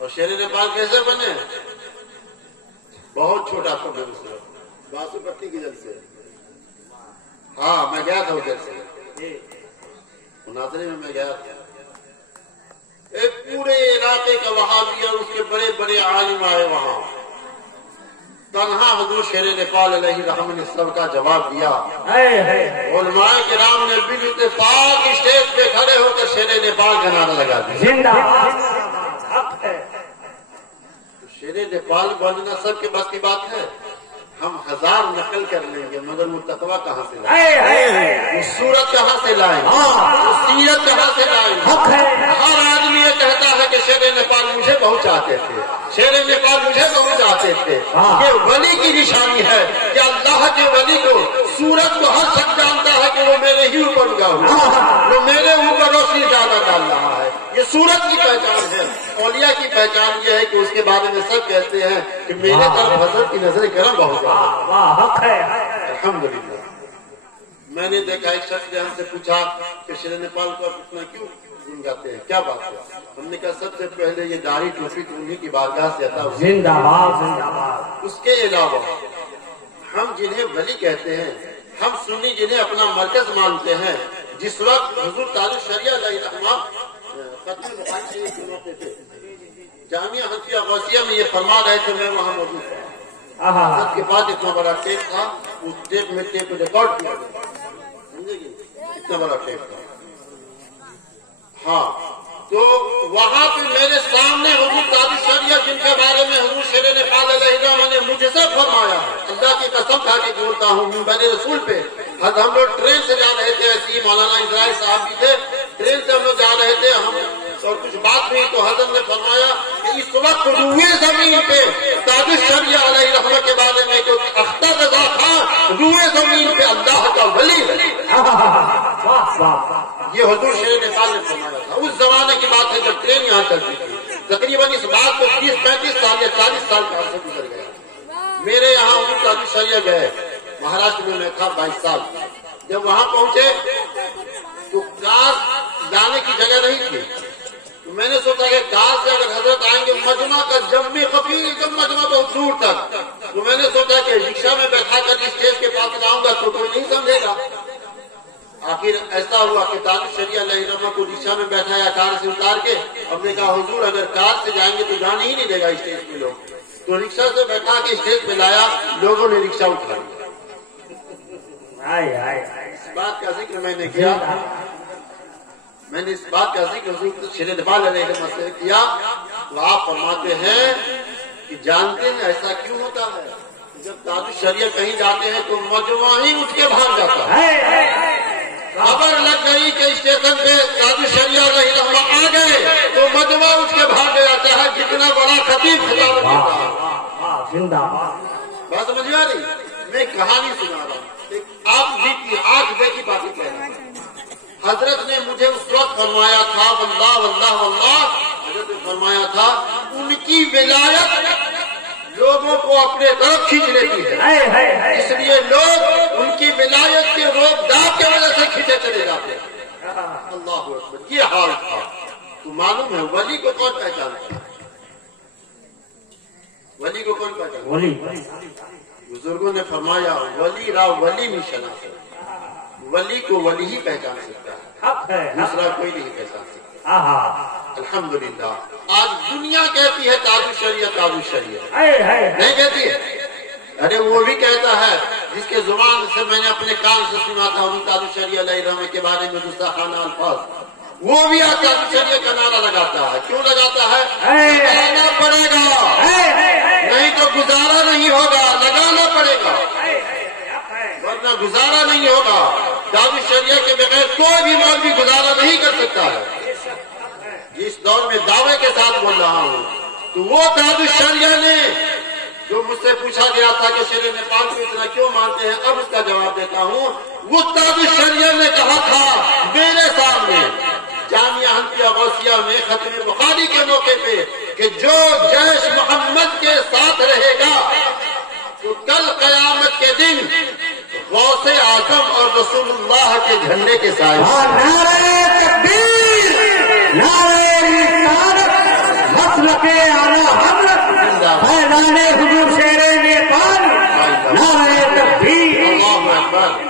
اور شیر نیپال کیسے بنے؟ بہت چھوٹا تھا باسو پٹی کی جل سے. ہاں میں گیا تھا ادھر سے مناظرے میں گیا تھا. ایک پورے علاقے کا وہابی اور اس کے بڑے بڑے عالم آئے وہاں. تنہا حضور شیر نیپال علیہ رحمۃ نے سب کا جواب دیا. علماء کرام نے بال اتفاق اسٹیج پہ کھڑے ہو کر شیر نیپال کا نعرہ لگا دیا. شیر نیپال بننا سب کے بس کی بات ہے. ہم 1000 نقل کر لیں گے مگر وہ تقویٰ کہاں سے لائیں؟ وہ صورت کہاں سے لائیں؟ وہ سیرت کہاں سے لائیں؟ ہر آدمی یہ کہتا ہے کہ شیر نیپال مجھے بہت چاہتے تھے، شیر نیپال مجھے بہت چاہتے تھے. یہ ولی کی نشانی ہے کہ اللہ کے ولی کو سورت کو ہر شخص جانتا ہے کہ وہ میرے ہی اوپر اگا ہوا، وہ میرے اوپر روشنی زیادہ ڈال رہا ہے. یہ سورت کی پہچان ہے. اولیاء کی پہچان یہ ہے کہ اس کے بارے میں سب کہتے ہیں کہ میرے طرف حضرت کی نظر کرم بہت ہے. الحمدللہ. میں نے دیکھا ایک شخص نے ہم سے پوچھا کہ شیر نیپال کو آپ اتنا کیوں گنگاتے ہیں، کیا بات ہے؟ ہم نے کہا سب سے پہلے یہ داڑھی ٹوپی تو انہیں کی بارگاہ سے عطا ہوئی. زندہ باد. اس کے علاوہ ہم جنہیں ولی کہتے ہیں، ہم سنی جنہیں اپنا مرکز مانتے ہیں، جس وقت حضور تاج الشریعہ علیہ الرحمہ ختم بخاری کے موقع پہ جامعہ حنفیہ غوثیہ میں یہ فرما رہے تھے، میں وہاں موجود تھا. حضرت کے پاس اتنا بڑا ٹیپ تھا، اس ٹیپ میں ٹیپ ریکارڈ کیا گیا. سمجھے گی اتنا بڑا ٹیپ تھا. ہاں تو وہاں پہ میرے سامنے حضور تاج الشریعہ جن کے بارے میں حضور شیر نیپال علیہ السلام نے مجھے سے فرمایا، اللہ کی قسم کھا کے بولتا ہوں منبر رسول پہ. ہم لوگ ٹرین سے جا رہے تھے، ایسی مولانا اسرائیل صاحب بھی تھے، ٹرین سے ہم لوگ جا رہے تھے، ہم اور کچھ بات ہوئی تو حضرت نے فرمایا کہ اس وقت روئے زمین پہ تاج الشریعہ علیہ الرحمہ کے بارے میں جو اختر رضا خان روئے زمین پہ اللہ کا ولی ہے. یہ حضور شیر نیپال نے فرمایا تھا. اس زمانے کی بات ہے جب ٹرین یہاں چلتی تھی. تقریباً اس بات کو 30-35 سال یا 40 سال کا عرصہ گزر گیا. میرے یہاں حضور تاج الشریعہ گئے، مہاراشٹر میں میں تھا 22 سال. جب وہاں پہنچے تو کار جانے کی جگہ نہیں تھی. تو میں نے سوچا کہ کار سے اگر حضرت آئیں گے مجمع کا جمع خفیف ایک مجمع بہت دور تک، تو میں نے سوچا کہ رکشا میں بیٹھا کر اسٹیج کے پاس لاؤں گا تو کوئی نہیں سمجھے گا. آخر ایسا ہوا کہ تاج الشریعہ علیہ الرحمہ کو رکشا میں بیٹھایا کار سے اتار کے. ہم نے کہا حضور اگر کار سے جائیں گے تو جانے ہی نہیں دے گا اسٹیج پہ لوگ. تو رکشا سے بیٹھا کے اسٹیج پہ لایا، لوگوں نے رکشا اٹھایا. اس بات کا ذکر میں نے کیا، میں نے اس بات کا ذکر حضور شیر نیپال علیہ السلام سے کیا تو آپ فرماتے ہیں کہ جانتے ہیں ایسا کیوں ہوتا ہے؟ جب تاج الشریعہ کہیں جاتے ہیں تو مجمع ہی اٹھ کے بھاگ جاتا ہے. خبر لگ گئی کہ اسٹیشن پہ تاج الشریعہ علیہ السلام آ گئے تو مجمع اٹھ کے بھاگ جاتا ہے. کتنا بڑا خطیب خطاب کرتا ہے. بات سمجھ میں آ رہی؟ میں کہانی سنا رہا ہوں، آپ بھی آنکھ دیکھی باتیں کہہ رہے ہیں. حضرت نے مجھے اس وقت فرمایا تھا، واللہ واللہ واللہ، حضرت نے فرمایا تھا ان کی ولایت لوگوں کو اپنے طرف کھینچ لیتی ہے، اس لیے لوگ ان کی ولایت کے روک داب کی وجہ سے کھینچے چلے جاتے ہیں. اللہ اکبر. یہ حال تھا. تو معلوم ہے ولی کو کون پہچانتا ہے؟ ولی کو کون پہچانتا ہے؟ بزرگوں نے فرمایا ولی را ولی میں شناس ہے. ولی کو ولی ہی پہچان سکتا ہے، دوسرا کوئی نہیں پہچان سکتا. الحمدللہ. آج دنیا کہتی ہے تاج الشریعہ تاج الشریعہ، نہیں کہتی ہے؟ ارے وہ بھی کہتا ہے جس کے زبان سے میں نے اپنے کان سے سنا تھا حضور تاج الشریعہ علیہ الرحمہ کے بارے میں گستاخانہ الفاظ، وہ بھی آج تاج الشریعہ کا نعرہ لگاتا ہے. کیوں لگاتا ہے؟ لگانا پڑے گا، نہیں تو گزارا نہیں ہوگا. لگانا پڑے گا ورنہ گزارا نہیں ہوگا. تاج الشریعہ کے بغیر کوئی بھی مولوی گزارا نہیں کر سکتا ہے. اس دور میں دعوے کے ساتھ بول رہا ہوں. تو وہ تاج الشریعہ نے جو مجھ سے پوچھا گیا تھا کہ شیر نیپال کو اتنا کیوں مانتے ہیں، اب اس کا جواب دیتا ہوں. وہ تاج الشریعہ نے کہا تھا میرے سامنے جامعہ حنفیہ غوثیہ میں ختم بخاری کے موقع پہ کہ جو جیش محمد کے ساتھ رہے گا تو کل قیامت کے دن غوث اعظم اور رسول اللہ کے جھنڈے کے سائے. نعرہ تکبیر، نعرہ رسالت، مسلک کے اعلیٰ حضرت فیضان حضور شیر نیپال، نعرہ تکبیر، اللہ اکبر۔